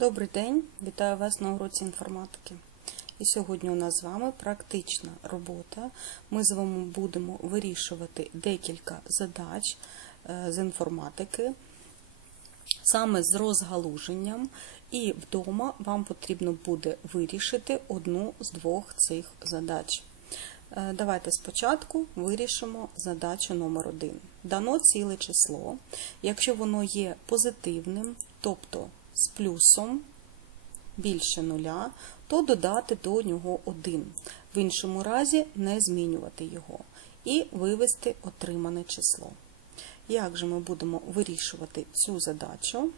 Добрий день, вітаю вас на уроці інформатики. І сьогодні у нас з вами практична робота. Ми з вами будемо вирішувати декілька задач е, з інформатики, саме з розгалуженням, і вдома вам потрібно буде вирішити одну з двох цих задач. Е, Давайте спочатку вирішимо задачу номер 1 Дано ціле число. Якщо воно є позитивним, тобто з плюсом більше нуля, то додати до нього 1. В іншому разі не змінювати його і вивести отримане число. Як же ми будемо вирішувати цю задачу?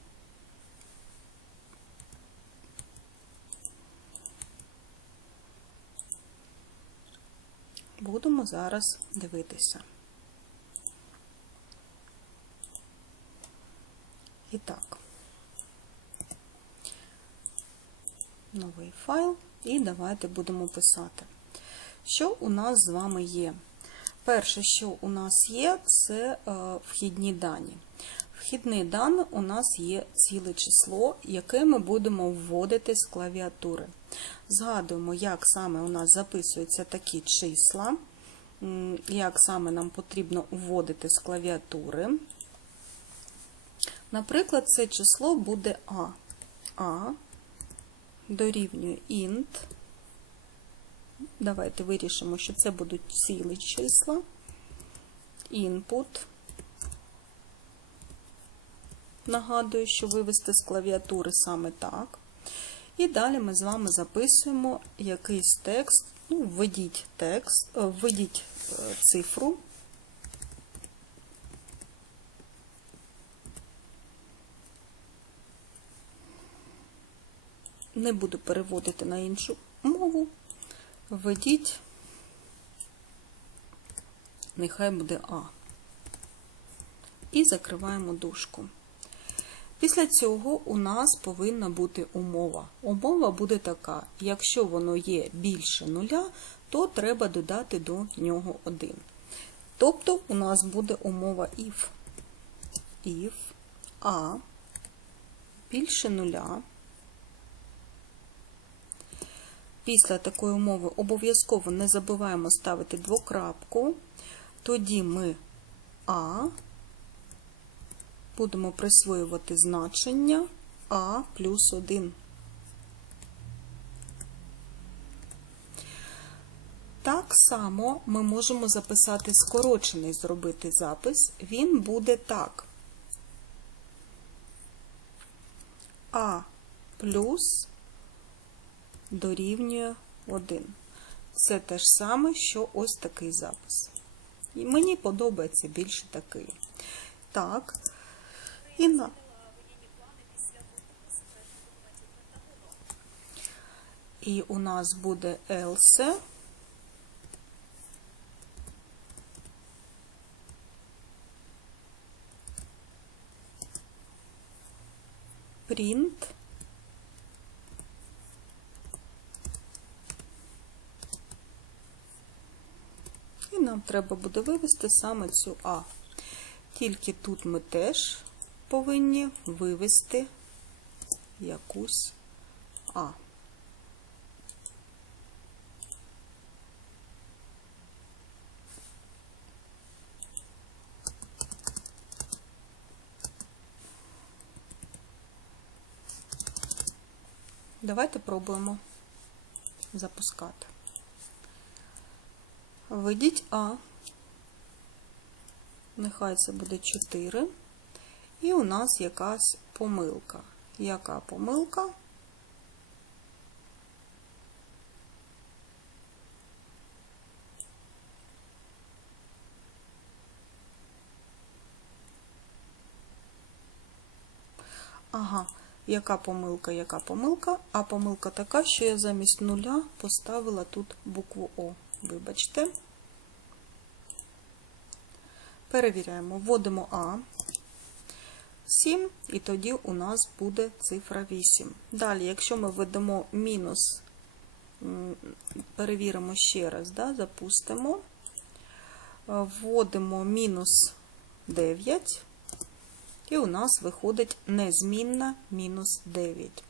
Будемо зараз дивитися. І так, новий файл, і давайте будемо писати. Що у нас з вами є? Перше, що у нас є, це е, вхідні дані. Вхідні дані у нас є ціле число, яке ми будемо вводити з клавіатури. Згадуємо, як саме у нас записуються такі числа, як саме нам потрібно вводити з клавіатури. Наприклад, це число буде А. А дорівнює int. Давайте вирішимо, що це будуть цілі числа. Input. Нагадую, що вивести з клавіатури саме так. І далі ми з вами записуємо якийсь текст. Ну, введіть текст, е, введіть е, цифру. Не буду переводити на іншу мову. Введіть, нехай буде А. І закриваємо дужку. Після цього у нас повинна бути умова. Умова буде така: якщо воно є більше нуля, то треба додати до нього 1. Тобто у нас буде умова if. If А більше нуля. Після такої умови обов'язково не забуваємо ставити двокрапку. Тоді ми А будемо присвоювати значення А плюс 1. Так само ми можемо записати скорочений, зробити запис. Він буде так. А плюс дорівнює 1. Це те ж саме, що ось такий запис. І мені подобається більше такий. Так, і на. І у нас буде else. Print. І нам треба буде вивести саме цю А. Тільки тут ми теж повинні вивести якусь А. Давайте пробуємо запускати. Введіть А. Нехай це буде 4. І у нас якась помилка. Яка помилка? Ага, яка помилка, яка помилка? А помилка така, що я замість нуля поставила тут букву О. Вибачте. Перевіряємо, вводимо А. 7, і тоді у нас буде цифра 8. Далі, якщо ми введемо мінус, перевіримо ще раз, да, запустимо, вводимо мінус 9, і у нас виходить незмінна мінус 9.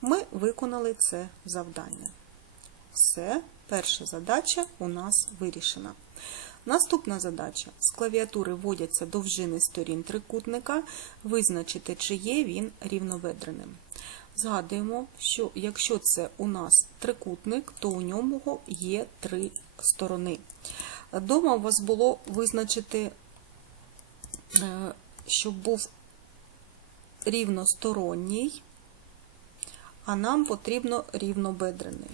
Ми виконали це завдання. Все, перша задача у нас вирішена. Наступна задача. З клавіатури вводяться довжини сторін трикутника, визначити, чи є він рівноведреним. Згадуємо, що якщо це у нас трикутник, то у ньому є три сторони. Дома у вас було визначити, е, щоб був рівносторонній, а нам потрібно рівнобедрений.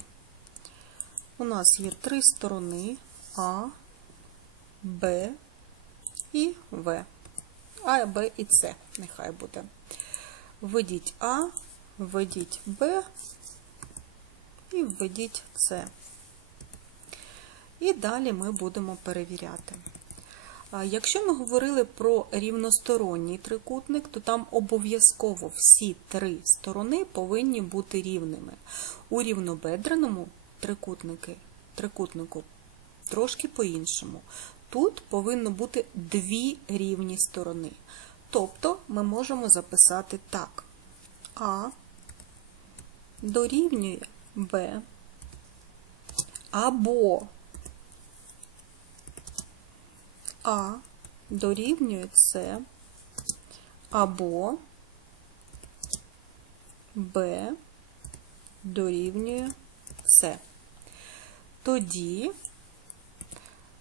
У нас є три сторони А, Б і В. А, Б і С, нехай буде. Введіть А, введіть Б і введіть С. І далі ми будемо перевіряти. Якщо ми говорили про рівносторонній трикутник, то там обов'язково всі три сторони повинні бути рівними. У рівнобедреному трикутники, трикутнику трошки по-іншому. Тут повинно бути дві рівні сторони. Тобто ми можемо записати так: А дорівнює Б або А дорівнює С або Б дорівнює С. Тоді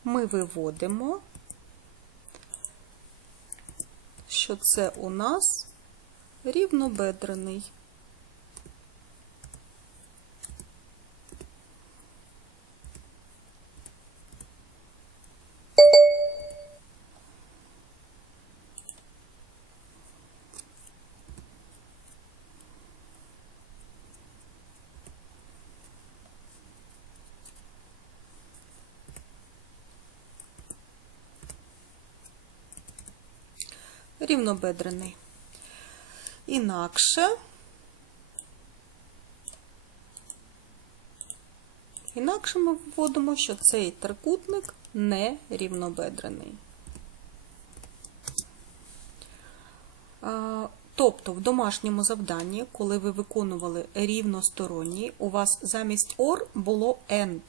ми виводимо, що це у нас рівнобедрений. Рівнобедрений. Інакше, інакше ми вводимо, що цей трикутник не рівнобедрений. Тобто, в домашньому завданні, коли ви виконували рівносторонній, у вас замість OR було AND,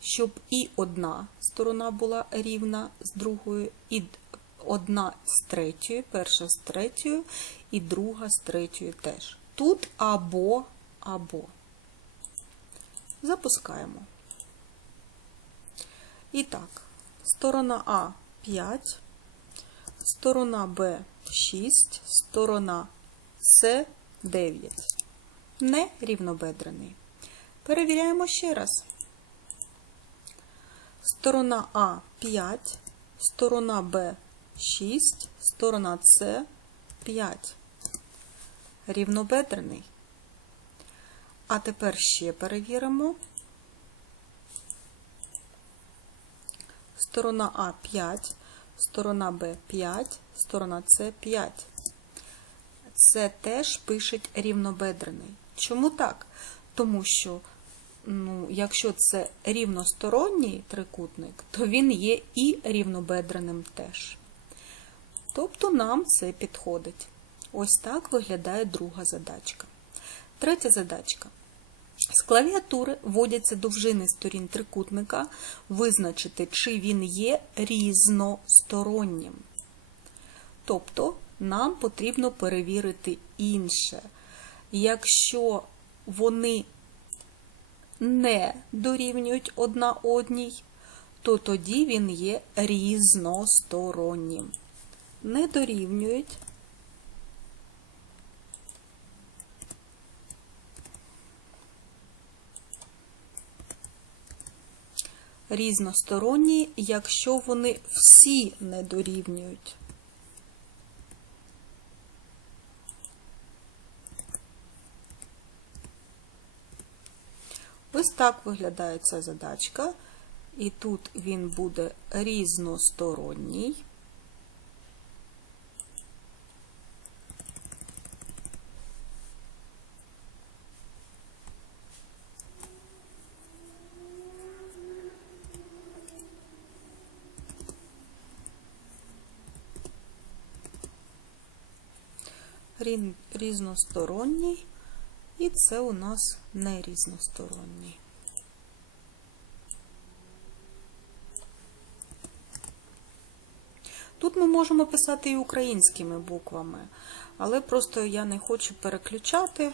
щоб і одна сторона була рівна з другою, і одна з третьою, перша з третьою і друга з третьою теж. Тут або або. Запускаємо. І так, сторона А 5, сторона Б 6, сторона С 9. Не рівнобедрений. Перевіряємо ще раз. Сторона А 5, сторона Б 6, сторона С 5. Рівнобедрений. А тепер ще перевіримо. Сторона А 5, сторона Б 5, сторона С 5. Це теж пишуть рівнобедрений. Чому так? Тому що, ну, якщо це рівносторонній трикутник, то він є і рівнобедреним теж. Тобто нам це підходить. Ось так виглядає друга задачка. Третя задачка. З клавіатури вводяться довжини сторін трикутника, визначити, чи він є різностороннім. Тобто нам потрібно перевірити інше. Якщо вони не дорівнюють одна одній, то тоді він є різностороннім. Не дорівнюють. Різносторонні, якщо вони всі не дорівнюють. Ось так виглядає ця задачка, і тут він буде різносторонній. Різносторонній, І це у нас не різносторонній. Тут ми можемо писати і українськими буквами, але просто я не хочу переключати.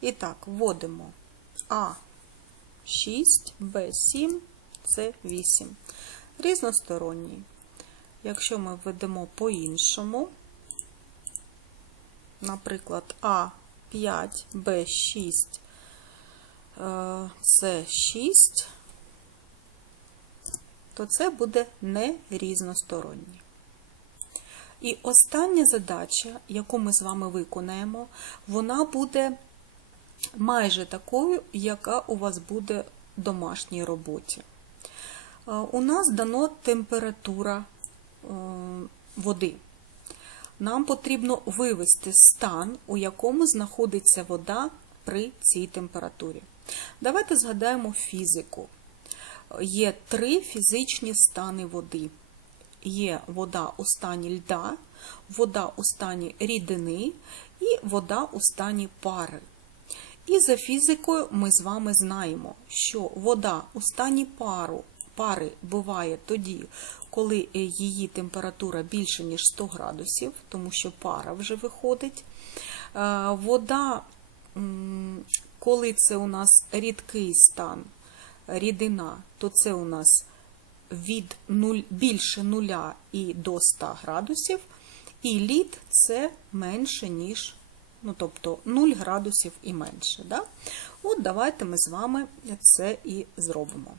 І так, вводимо А6, Б7, С8. Різносторонній. Якщо ми введемо по-іншому, наприклад, А5, Б6, С6, то це буде не різносторонній. І остання задача, яку ми з вами виконаємо, вона буде майже такою, яка у вас буде в домашній роботі. У нас дано температура води. Нам потрібно вивести стан, у якому знаходиться вода при цій температурі. Давайте згадаємо фізику. Є три фізичні стани води. Є вода у стані льда, вода у стані рідини і вода у стані пари. І за фізикою ми з вами знаємо, що вода у стані пару, пари буває тоді, коли її температура більше, ніж 100 градусів, тому що пара вже виходить. Вода, коли це у нас рідкий стан, рідина, то це у нас від 0, більше 0 і до 100 градусів, і лід це менше, ніж, ну, тобто 0 градусів і менше. Да? От давайте ми з вами це і зробимо.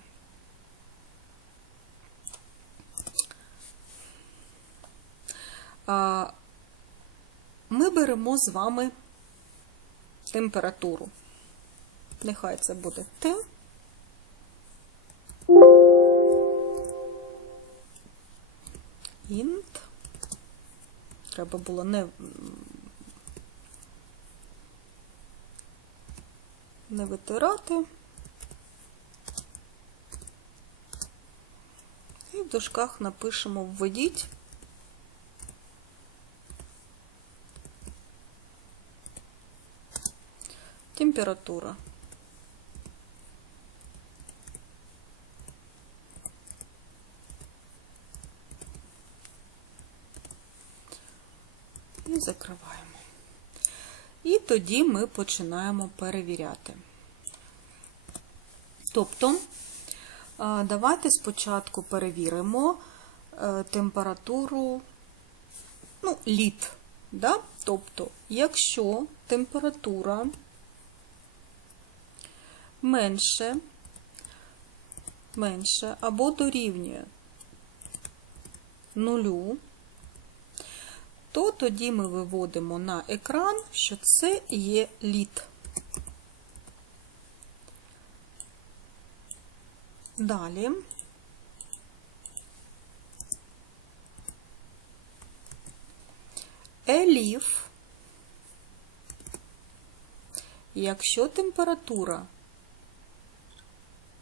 Ми беремо з вами температуру. Нехай це буде Т. Інт. Треба було не не витирати. І в дужках напишемо введіть. Температура. І закриваємо. І тоді ми починаємо перевіряти. Тобто, давайте спочатку перевіримо е, температуру, ну, лід. Да? Тобто, якщо температура менше, менше або дорівнює нулю, то тоді ми виводимо на екран, що це є лід. Далі еліф, якщо температура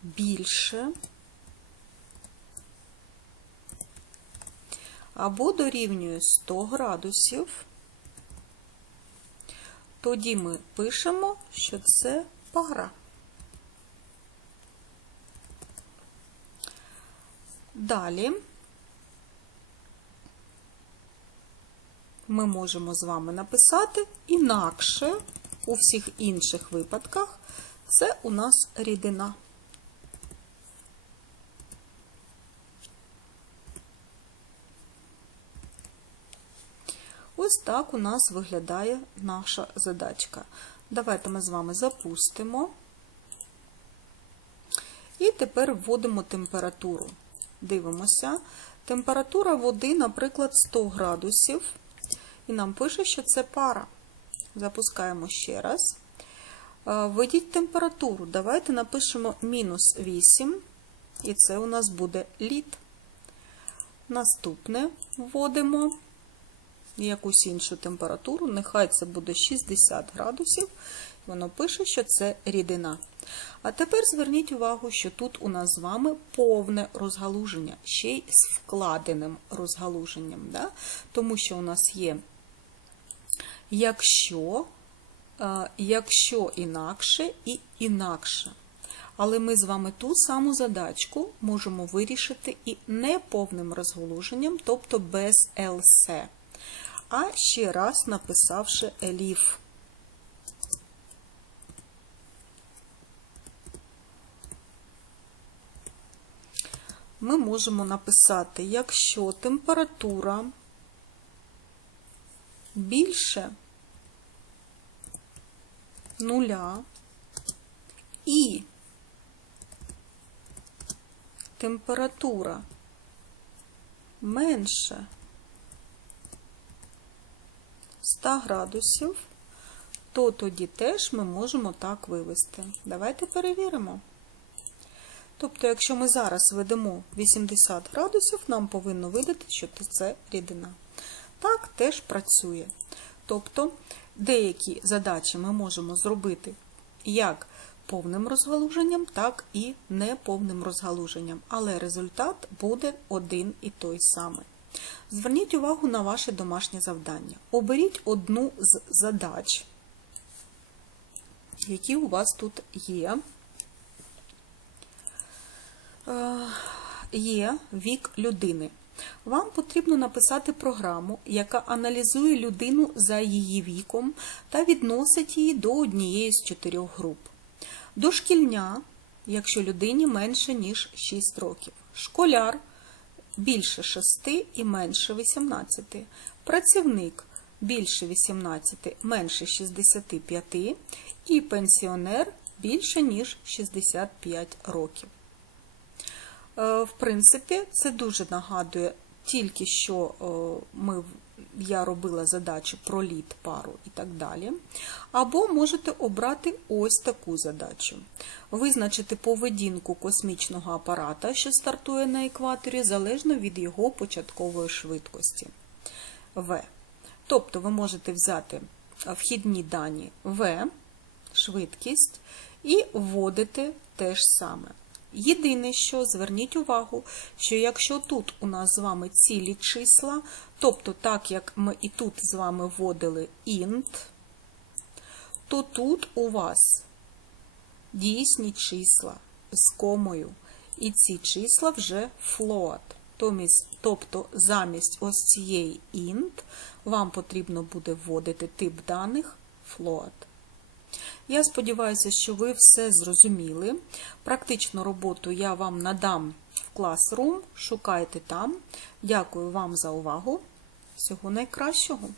більше або дорівнює 100 градусів, тоді ми пишемо, що це пара. Далі ми можемо з вами написати інакше у всіх інших випадках це у нас рідина. Ось так у нас виглядає наша задачка. Давайте ми з вами запустимо. І тепер вводимо температуру. Дивимося. Температура води, наприклад, 100 градусів. І нам пише, що це пара. Запускаємо ще раз. Введіть температуру. Давайте напишемо мінус 8, і це у нас буде лід. Наступне вводимо якусь іншу температуру, нехай це буде 60 градусів, воно пише, що це рідина. А тепер зверніть увагу, що тут у нас з вами повне розгалуження, ще й з вкладеним розгалуженням, да? тому що у нас є якщо, е, якщо інакше і інакше. Але ми з вами ту саму задачку можемо вирішити і не повним розголуженням, тобто без ЛС, а ще раз написавши еліф. Ми можемо написати, якщо температура більше нуля і температура менше 100 градусів, то тоді теж ми можемо так вивести. Давайте перевіримо. Тобто, якщо ми зараз ведемо 80 градусів, нам повинно видати, що це рідина. Так теж працює. Тобто, деякі задачі ми можемо зробити як повним розгалуженням, так і неповним розгалуженням, але результат буде один і той самий. Зверніть увагу на ваше домашнє завдання. Оберіть одну з задач, які у вас тут є. Е, Є вік людини. Вам потрібно написати програму, яка аналізує людину за її віком та відносить її до однієї з чотирьох груп. Дошкільня, якщо людині менше, ніж 6 років. Школяр більше 6 і менше 18. Працівник більше 18, менше 65 і пенсіонер більше, ніж 65 років. Е, В принципі, це дуже нагадує тільки що е, ми, я робила задачі про лід, пару і так далі. Або можете обрати ось таку задачу: визначити поведінку космічного апарата, що стартує на екваторі, залежно від його початкової швидкості В. Тобто ви можете взяти вхідні дані В, швидкість, і вводити те ж саме. Єдине, що зверніть увагу, що якщо тут у нас з вами цілі числа, тобто так як ми і тут з вами вводили int, то тут у вас дійсні числа з комою, і ці числа вже float. Тобто замість ось цієї int вам потрібно буде вводити тип даних float. Я сподіваюся, що ви все зрозуміли. Практичну роботу я вам надам в Classroom, шукайте там. Дякую вам за увагу. Всього найкращого!